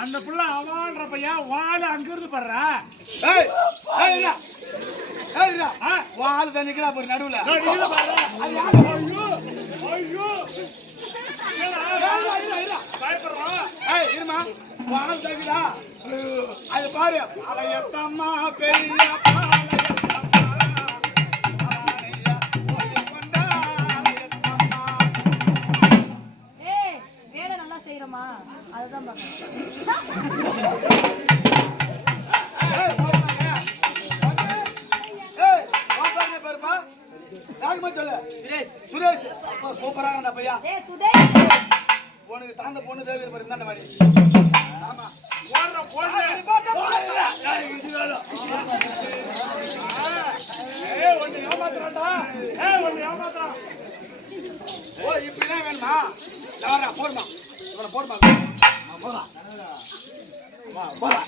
அந்த புள்ள அவான்ற பையன் வாழ அங்கிருந்து படுறா வாழ தண்ணிக்கிறா போய் நடுவுல இருமா வாழ தண்ணிடா அது பாரு அலையத்தம்மா பெரிய அதுதான் சுரேஷ் சூப்பராக பையா உனக்கு தாந்த பொண்ணு தேவை பாரு இந்த மாதிரி ஆமா ஓ இப்படிதான் வேணுமா போடுமா போடுமா போடா போடா